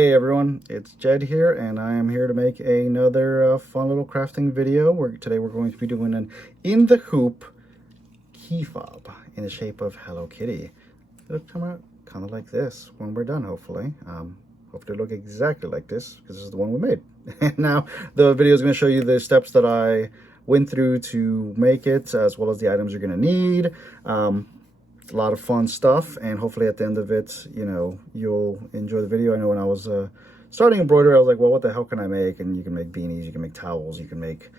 Hey everyone, it's Jed here, and I am here to make another fun little crafting video. Today we're going to be doing an in the hoop key fob in the shape of Hello Kitty. It'll come out kind of like this when we're done, hopefully. Hopefully it'll look exactly like this, because this is the one we made. Now, the video is going to show you the steps that I went through to make it, as well as the items you're going to need. A lot of fun stuff, and hopefully at the end of it, you know, you'll enjoy the video. I know when I was starting embroidery, I was like, well, what the hell can I make? And you can make beanies, you can make towels, you can make,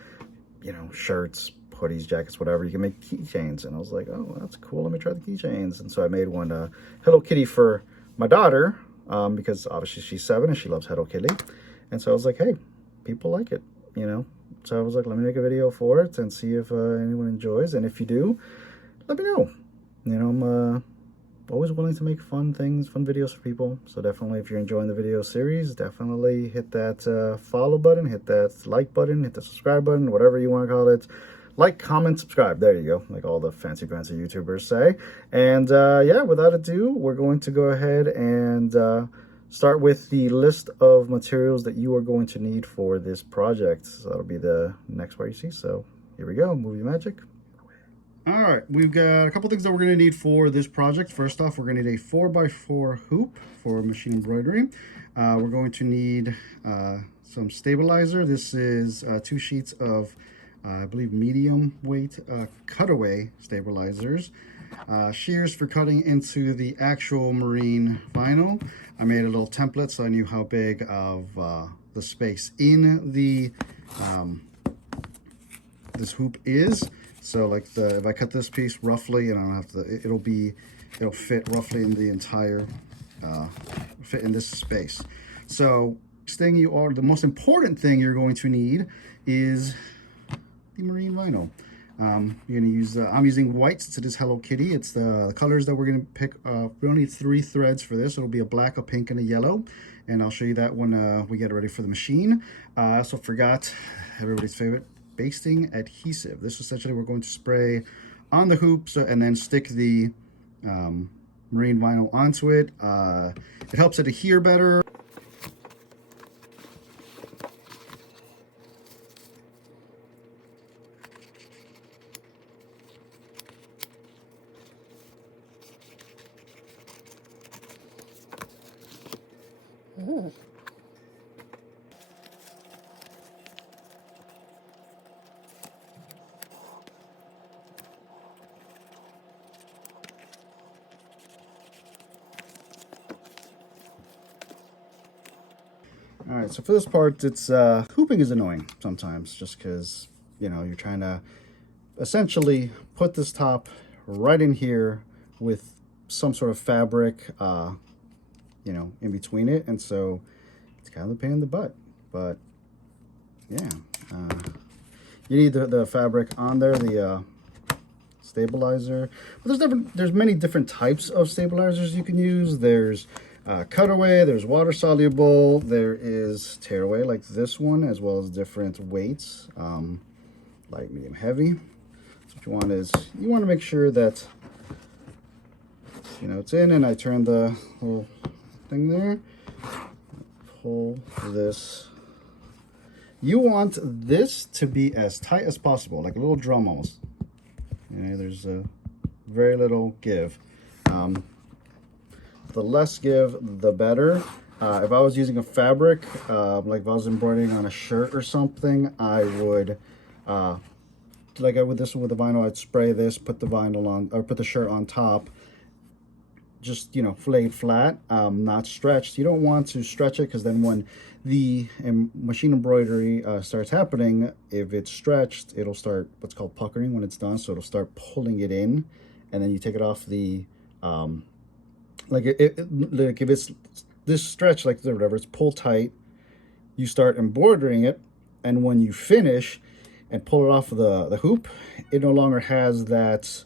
you know, shirts, hoodies, jackets, whatever. You can make keychains. And I was like, oh, well, that's cool, let me try the keychains. And so I made one Hello Kitty for my daughter, because obviously she's 7 and she loves Hello Kitty. And so I was like, hey, people like it, you know. So I was like, let me make a video for it and see if anyone enjoys. And if you do, let me know. You know, I'm always willing to make fun things, fun videos for people. So definitely, if you're enjoying the video series, definitely hit that follow button, hit that like button, hit the subscribe button, whatever you want to call it. Like, comment, subscribe. There you go, like all the fancy YouTubers say. And yeah, without ado, we're going to go ahead and start with the list of materials that you are going to need for this project. So that'll be the next part you see. So here we go, movie magic. All right, we've got a couple things that we're going to need for this project. First off, we're going to need a 4x4 hoop for machine embroidery. We're going to need some stabilizer. This is 2 sheets of, I believe, medium weight cutaway stabilizers. Shears for cutting into the actual marine vinyl. I made a little template so I knew how big of the space in the this hoop is. So like if I cut this piece roughly, and I don't have to, it'll fit roughly in the entire, fit in this space. So the most important thing you're going to need is the marine vinyl. You're going to use, I'm using white since it is Hello Kitty. It's the colors that we're going to pick. We only need 3 threads for this. It'll be a black, a pink, and a yellow. And I'll show you that when we get it ready for the machine. I also forgot everybody's favorite, basting adhesive. This essentially we're going to spray on the hoops and then stick the marine vinyl onto it. It helps it adhere better. All right, so for this part, it's hooping is annoying sometimes, just because, you know, you're trying to essentially put this top right in here with some sort of fabric, you know, in between it, and so it's kind of a pain in the butt. But yeah, you need the fabric on there, the stabilizer. But there's many different types of stabilizers you can use. There's cutaway, there's water soluble, there is tearaway like this one, as well as different weights, light, medium, heavy. So what you want is, you want to make sure that, you know, it's in, and I turn the little thing there, pull this. You want this to be as tight as possible, like a little drum almost. Okay, there's a very little give. The less give, the better. If I was using a fabric, like if I was embroidering on a shirt or something, I would, like I would this one with the vinyl, I'd spray this, put the vinyl on, or put the shirt on top, just, you know, laid flat, not stretched. You don't want to stretch it, because then when the machine embroidery starts happening, if it's stretched, it'll start what's called puckering when it's done. So it'll start pulling it in, and then you take it off the, like if it's this stretch, like whatever, it's pulled tight, you start embroidering it, and when you finish and pull it off of the hoop, it no longer has that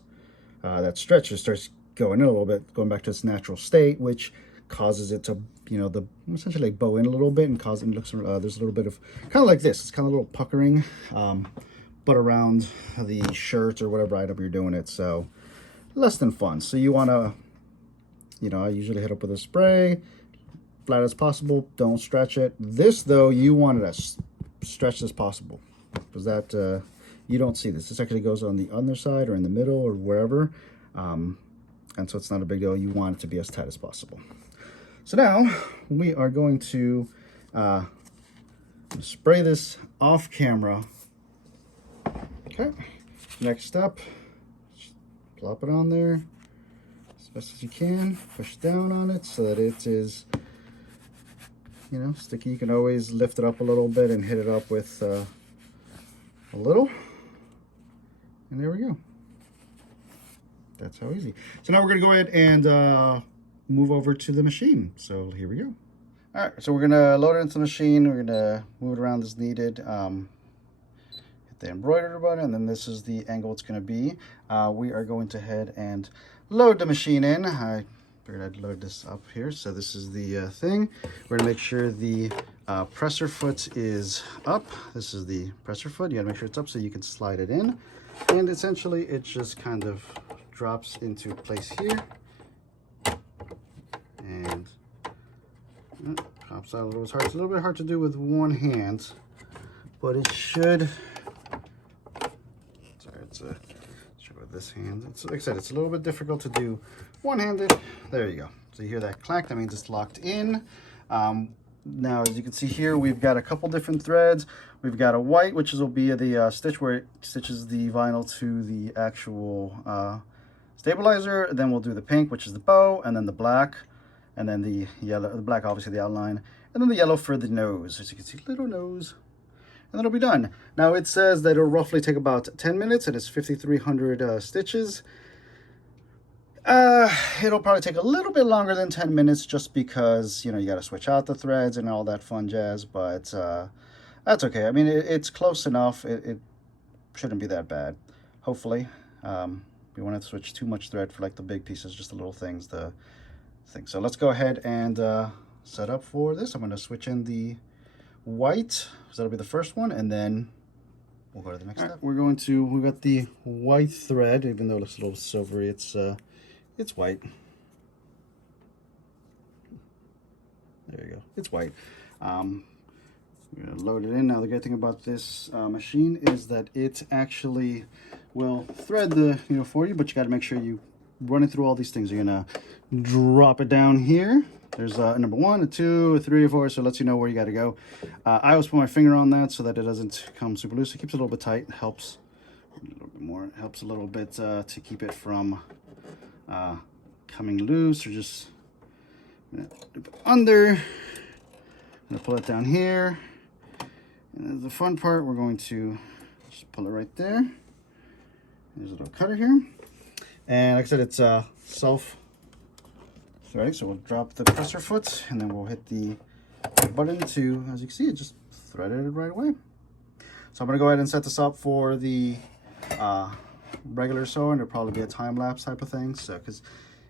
that stretch. It starts going in a little bit, going back to its natural state, which causes it to, you know, essentially like bow in a little bit, and cause it looks, there's a little bit of kind of like this. It's kind of a little puckering, but around the shirt or whatever item you're doing it. So less than fun. So you want to, you know, I usually hit up with a spray, flat as possible. Don't stretch it. This though, you want it as stretched as possible, because that you don't see this. This actually goes on the underside or in the middle or wherever, and so it's not a big deal. You want it to be as tight as possible. So now we are going to spray this off camera. Okay, next step, just plop it on there as best as you can. Push down on it so that it is, you know, sticky. You can always lift it up a little bit and hit it up with a little. And there we go. That's how easy. So now we're going to go ahead and move over to the machine. So here we go. All right, so we're going to load it into the machine. We're going to move it around as needed. Hit the embroidery button, and then this is the angle it's going to be. We are going to head and load the machine in. I figured I'd load this up here. So this is the thing. We're going to make sure the presser foot is up. This is the presser foot. You got to make sure it's up so you can slide it in. And essentially, it just kind of drops into place here. And pops out a little. It's hard. It's a little bit hard to do with one hand, but it should. Sorry, it's with this hand. It's, like I said, it's a little bit difficult to do one-handed. There you go. So you hear that clack? That means it's locked in. Now, as you can see here, we've got a couple different threads. We've got a white, which will be the stitch where it stitches the vinyl to the actual stabilizer. Then we'll do the pink, which is the bow, and then the black, and then the yellow. The black, obviously, the outline, and then the yellow for the nose. As you can see, little nose, and that'll be done. Now, it says that it'll roughly take about 10 minutes, and it's 5,300 stitches. It'll probably take a little bit longer than 10 minutes just because, you know, you got to switch out the threads and all that fun jazz, but that's okay. I mean, it's close enough. It shouldn't be that bad, hopefully. We won't have to switch too much thread for like the big pieces, just the little things, the thing. So let's go ahead and set up for this. I'm going to switch in the white, so that'll be the first one, and then we'll go to the next step. We've got the white thread, even though it looks a little silvery, it's white. There you go. It's white. We're going to load it in. Now, the good thing about this machine is that it actually will thread the needle for you, but you got to make sure you run it through all these things. You're going to drop it down here. There's a number 1, a 2, a 3, a 4, so it lets you know where you got to go. I always put my finger on that so that it doesn't come super loose. It keeps it a little bit tight. It helps a little bit more. It helps a little bit to keep it from coming loose, or just under. I'm gonna pull it down here, and the fun part, we're going to just pull it right there. There's a little cutter here, and like I said, it's self threading, so we'll drop the presser foot, and then we'll hit the button to, as you can see, it just threaded it right away. So I'm gonna go ahead and set this up for the regular sewing. It'll probably be a time-lapse type of thing, so because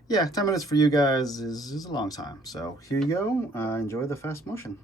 yeah, 10 minutes for you guys is a long time. So here you go. Enjoy the fast motion.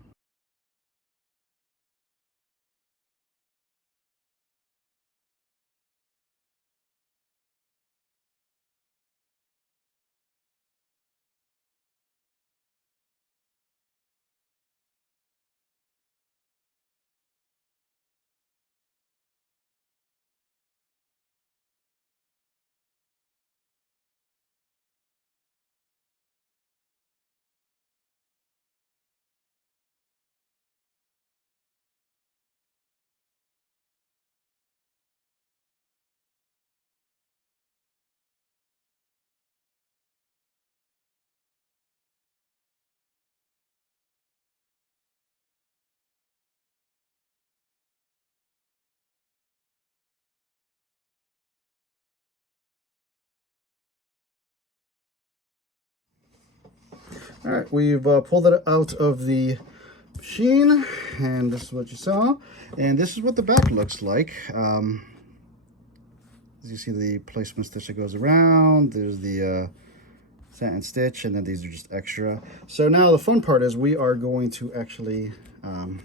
All right, we've pulled it out of the machine, and this is what you saw, and this is what the back looks like. As you see, the placement stitch that goes around, there's the satin stitch, and then these are just extra. So now the fun part is we are going to actually turn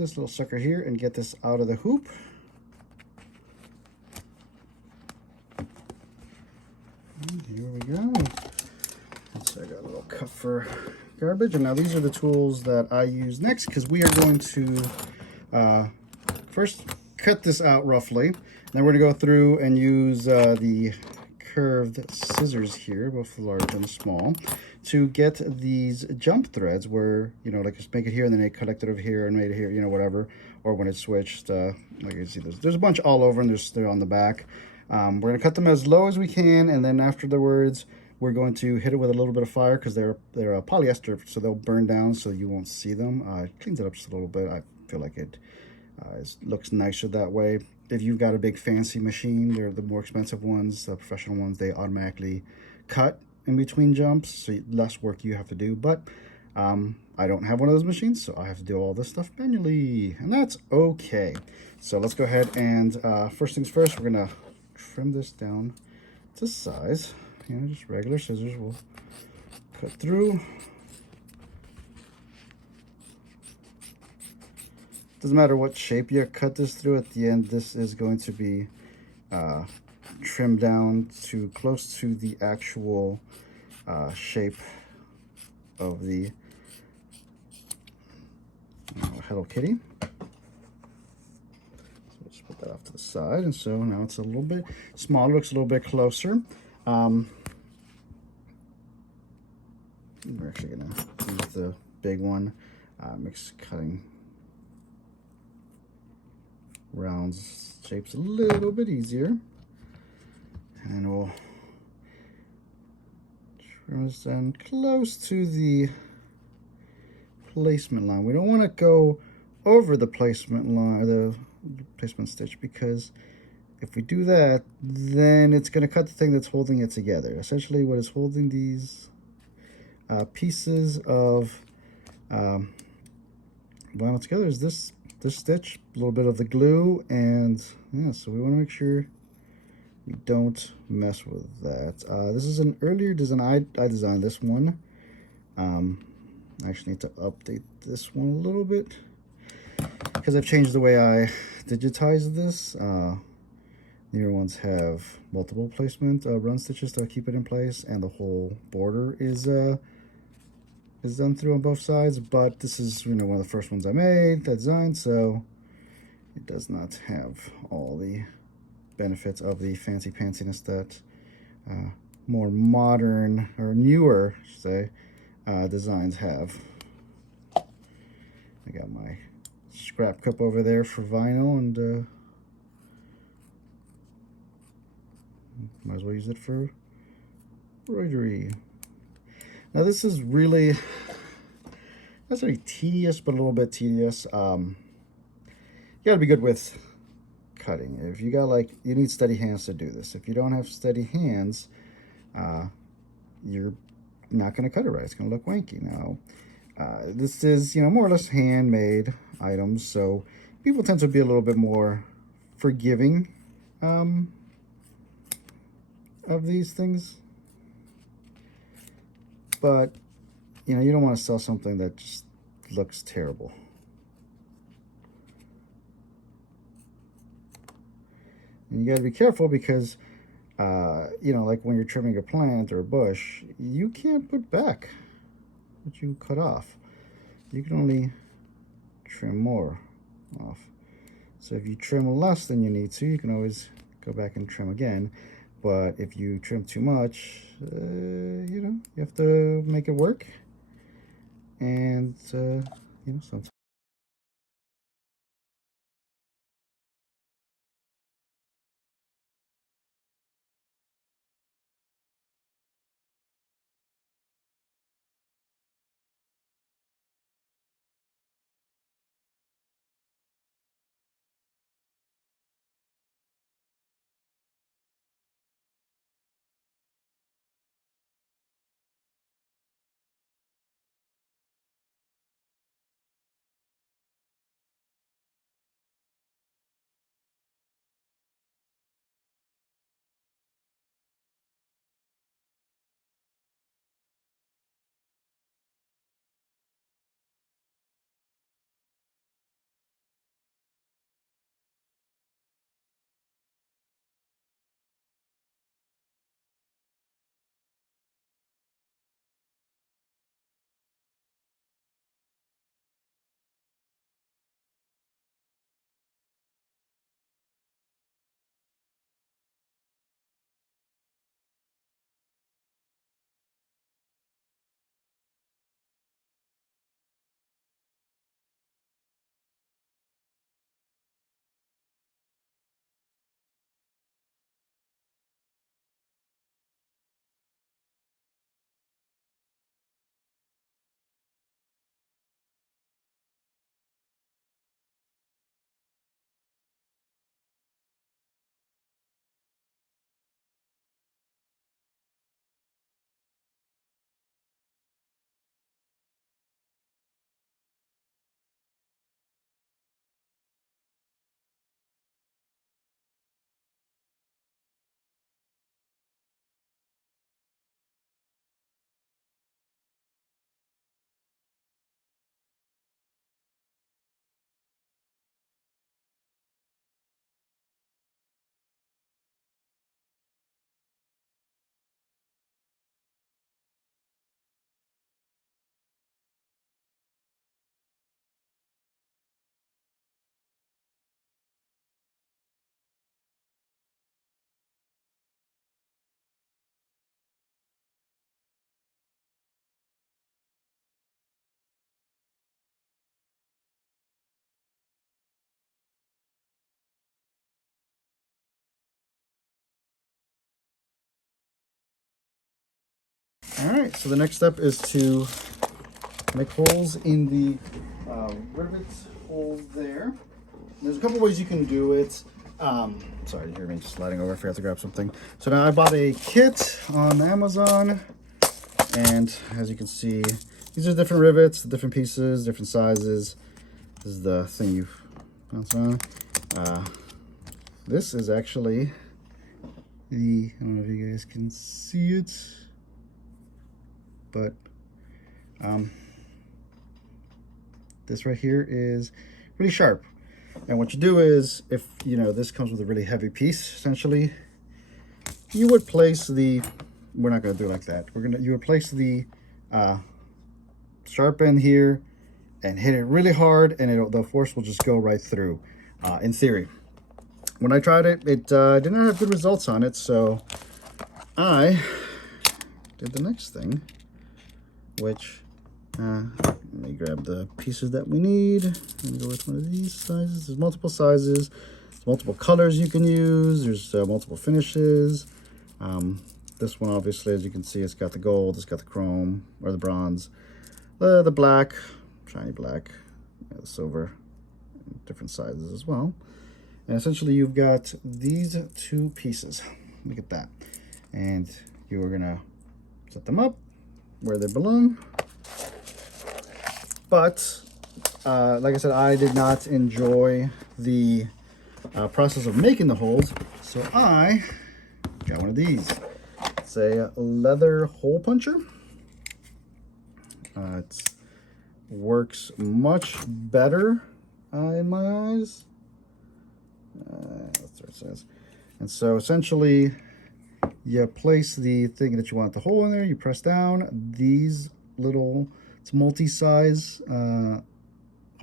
this little sucker here and get this out of the hoop. And here we go. So I got a little cuff for garbage. And now these are the tools that I use next, because we are going to first cut this out roughly. Then we're going to go through and use the curved scissors here, both large and small, to get these jump threads where, you know, like just make it here and then they connect it over here and made it here, you know, whatever. Or when it's switched, like you can see, there's a bunch all over, and they're on the back. We're going to cut them as low as we can, and then afterwards we're going to hit it with a little bit of fire, because they're polyester, so they'll burn down, so you won't see them. It cleans it up just a little bit. I feel like it looks nicer that way. If you've got a big fancy machine, they're the more expensive ones, the professional ones, they automatically cut in between jumps, so less work you have to do. But I don't have one of those machines, so I have to do all this stuff manually, and that's okay. So let's go ahead and first things first, we're gonna trim this down to size. You know, just regular scissors will cut through. Doesn't matter what shape you cut this through, at the end this is going to be trimmed down to close to the actual shape of the Hello Kitty. So let's put that off to the side, and so now it's a little bit smaller, looks a little bit closer. We're actually gonna use the big one, makes cutting rounds shapes a little bit easier. And we'll trim this down close to the placement line. We don't want to go over the placement line, the placement stitch, because if we do that, then it's going to cut the thing that's holding it together. Essentially, what is holding these pieces of vinyl together is this stitch, a little bit of the glue, and yeah, so we want to make sure we don't mess with that. This is an earlier design. I designed this one. I actually need to update this one a little bit, because I've changed the way I digitize this. Newer ones have multiple placement run stitches to keep it in place, and the whole border is done through on both sides. But this is, you know, one of the first ones I made, that design, so it does not have all the benefits of the fancy pantsiness that more modern, or newer, I should say, designs have. I got my scrap cup over there for vinyl, and might as well use it for embroidery. Now this is really, not necessarily tedious, but a little bit tedious. You gotta be good with cutting. If you got, like, you need steady hands to do this. If you don't have steady hands, you're not gonna cut it right. It's gonna look wanky. Now, this is, you know, more or less handmade items, so people tend to be a little bit more forgiving of these things. But, you know, you don't want to sell something that just looks terrible. And you got to be careful, because, you know, like when you're trimming a plant or a bush, you can't put back what you cut off. You can only trim more off. So if you trim less than you need to, you can always go back and trim again. But if you trim too much, you know, you have to make it work. And, you know, sometimes All right, so the next step is to make holes in the rivet holes there. There's a couple ways you can do it. Sorry, you hear me just sliding over. I forgot to grab something. So now I bought a kit on Amazon, and as you can see, these are different rivets, different pieces, different sizes. This is the thing you've bounced on. This is actually the, I don't know if you guys can see it, but this right here is really sharp. And what you do is, if you know this comes with a really heavy piece, essentially, you would place the, we're not going to do it like that. You would place the sharp end here and hit it really hard, and the force will just go right through, in theory. When I tried it, it did not have good results on it, so I did the next thing, which, let me grab the pieces that we need and go with one of these sizes. There's multiple sizes, there's multiple colors you can use, there's multiple finishes. This one, obviously, as you can see, it's got the gold, it's got the chrome, or the bronze, the black, shiny black, the silver, different sizes as well. And essentially you've got these two pieces. Look at that. And you are gonna set them up where they belong. But like I said, I did not enjoy the process of making the holes, so I got one of these. It's a leather hole puncher. It works much better in my eyes. That's what it says. And so essentially you place the thing that you want the hole in there, you press down these little, it's multi-size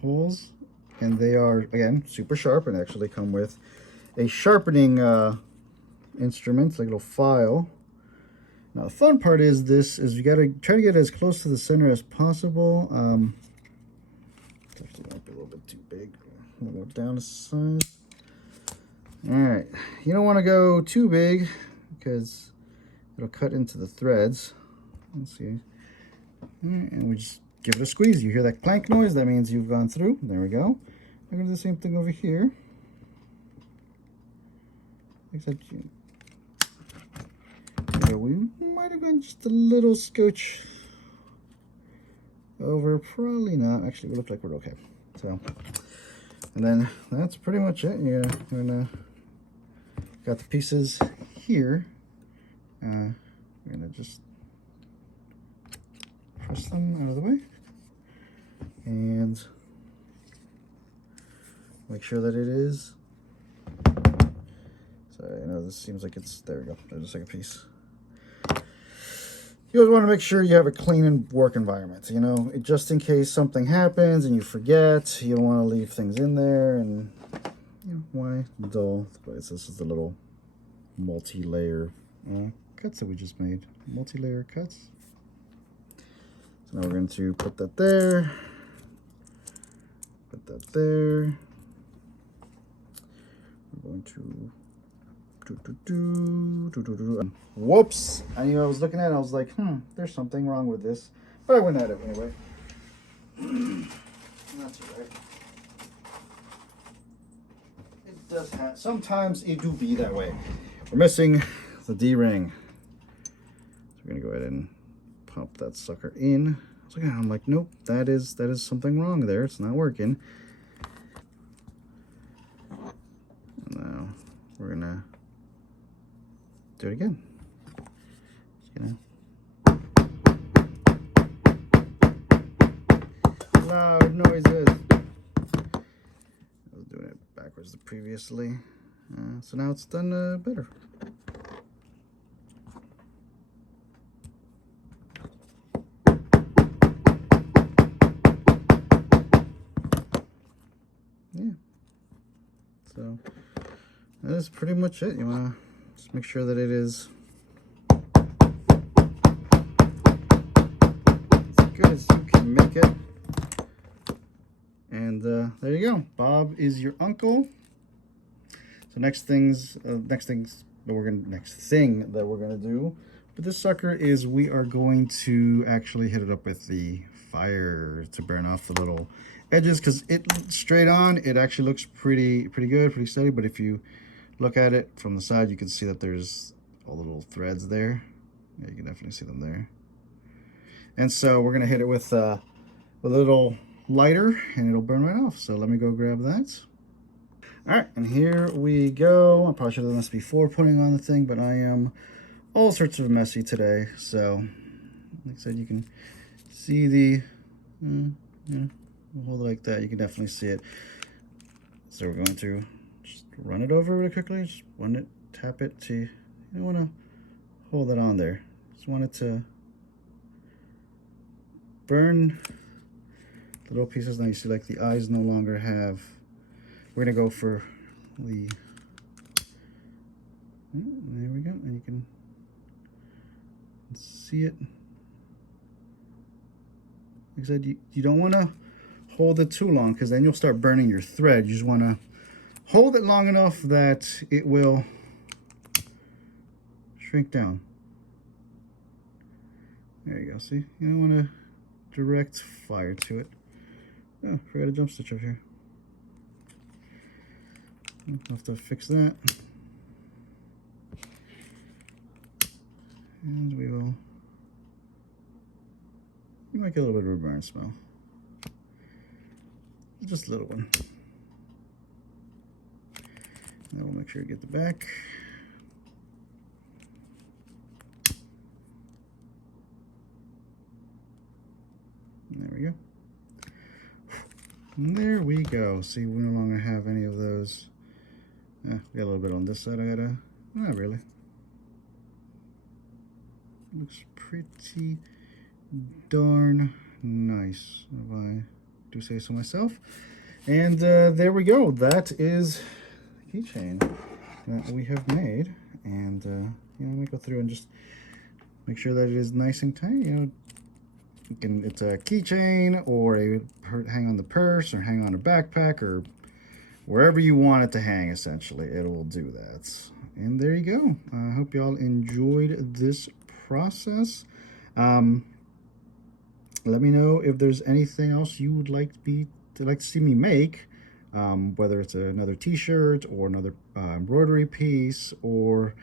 holes, and they are, again, super sharp, and actually come with a sharpening instrument, like a little file. Now the fun part is you got to try to get as close to the center as possible. It actually might be a little bit too big. A little down the side. All right, you don't want to go too big because it'll cut into the threads. Let's see. All right, and we just give it a squeeze. You hear that clank noise? That means you've gone through. There we go. I'm gonna do the same thing over here. Except we might have gone just a little scotch over. Probably not. Actually, we look like we're okay. So, and then that's pretty much it. You're gonna got the pieces here. We're gonna just press them out of the way and make sure that it is. Sorry, I know this seems like it's, there we go. There's a second piece. You always want to make sure you have a clean and work environment, you know, just in case something happens and you forget. You don't want to leave things in there, and you know, why dull? This is the little multi-layer cuts that we just made. Multi-layer cuts. So now we're going to put that there. Put that there. We're going to whoops! I knew I was looking at it. I was like, there's something wrong with this. But I went at it anyway. Not too bad. It does have, sometimes it do be that way. We're missing the D-ring. So we're gonna go ahead and pop that sucker in. I was looking at it, I'm like, nope, that is something wrong there. It's not working. Now we're gonna do it again. Just gonna loud noises. I was doing it backwards previously, so now it's done better. Yeah. So that is pretty much it. You wanna just make sure that it is as good as you can make it. And there you go. Bob is your uncle. So next thing that we're gonna do, But this sucker is, we are going to actually hit it up with the fire to burn off the little edges, because it straight on, it actually looks pretty good, pretty steady. But if you look at it from the side, you can see that there's all the little threads there. Yeah, you can definitely see them there. And so we're gonna hit it with a little lighter, and it'll burn right off. So let me go grab that. All right, and here we go. I probably should have done this before putting on the thing, but I am all sorts of messy today. So, like I said, you can see the, we'll hold it like that. You can definitely see it. So we're going to just run it over really quickly. Just want it, tap it to, you don't want to hold it on there. Just want it to burn the little pieces. Now you see like the eyes no longer have, we're gonna go for the, there we go, and you can see it. Like I said, you don't want to hold it too long, because then you'll start burning your thread. You just want to hold it long enough that it will shrink down. There you go. See, you don't want to direct fire to it. Oh, forgot a jump stitch over here. I'll have to fix that. And we will, you might get a little bit of a burn smell. Just a little one. Now we'll make sure you get the back. And there we go. And there we go. See, we no longer have any of those. We got a little bit on this side. I gotta, not really. Looks pretty darn nice, if I do say so myself. And there we go. That is the keychain that we have made. And you know, let me go through and just make sure that it is nice and tight. You know, you can, it's a keychain, or a hang on the purse, or hang on a backpack, or wherever you want it to hang. Essentially, it will do that. And there you go. I hope y'all enjoyed this process. Let me know if there's anything else you would like to see me make, whether it's another t-shirt, or another embroidery piece, or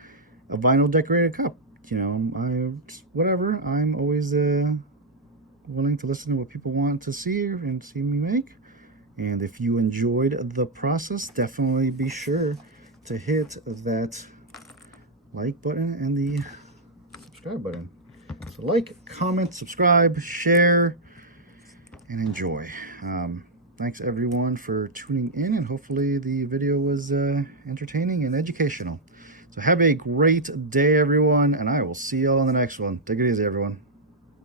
a vinyl decorated cup. You know, whatever. I'm always willing to listen to what people want to see and see me make. And if you enjoyed the process, definitely be sure to hit that like button and the subscribe button. So like, comment, subscribe, share, and enjoy. Thanks everyone for tuning in, and hopefully the video was entertaining and educational. So have a great day, everyone, and I will see y'all on the next one. Take it easy, everyone.